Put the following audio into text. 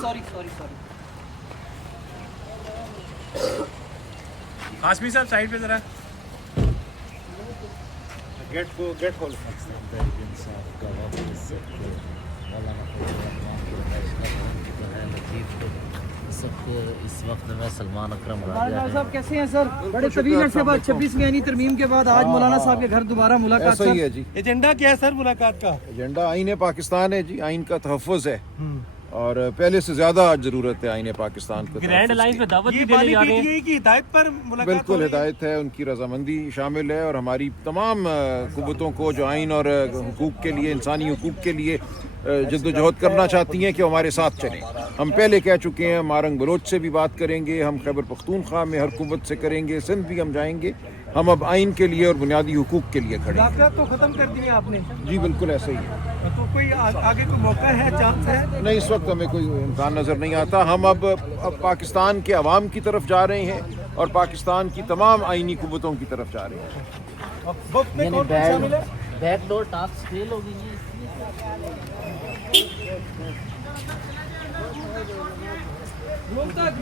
Sorry Qasmi صاحب side پہ ذرا. گیٹ ہول سب کو اس وقت میں سلمان اکرم مولانا صاحب کیسے ہیں سر؟ بڑے طویل عرصے بعد 26ویں یعنی ترمیم کے بعد آج مولانا صاحب کے گھر دوبارہ ملاقات. ایسا ہی ہے جی. ایجنڈا کیا ہے سر ملاقات کا؟ ایجنڈا آئین پاکستان ہے جی. آئین کا تحفظ ہے اور پہلے سے زیادہ آج ضرورت ہے آئین پاکستان کو. گرینڈ الائنس میں دعوت یہ بھی دینے جا رہے ہیں. پی ٹی آئی کی ہدایت پر ملاقات ہو بالکل رہی ہے؟ ہدایت ہے, ان کی رضامندی شامل ہے اور ہماری تمام قوتوں کو جو آئین اور حقوق کے لیے, انسانی حقوق کے لیے جد و جہد کرنا چاہتی ہیں کہ وہ ہمارے ساتھ چلیں. ہم پہلے کہہ چکے ہیں, مارنگ بلوچ سے بھی بات کریں گے, ہم خیبر پختونخوا میں ہر قوت سے کریں گے, سندھ بھی ہم جائیں گے. ہم اب آئین کے لیے اور بنیادی حقوق کے لیے کھڑے ہیں. مذاکرات تو ختم کر دیے آپ نے؟ جی بالکل ایسا ہی ہے. تو کوئی آگے کوئی موقع ہے, چانس ہے؟ نہیں, اس وقت ہمیں کوئی امکان نظر نہیں آتا. ہم اب پاکستان کے عوام کی طرف جا رہے ہیں اور پاکستان کی تمام آئینی قوتوں کی طرف جا رہے ہیں. وقت میں کون کون شامل ہے؟ بیک ڈور ٹاسک فیل ہو گئی ہیں. روم تک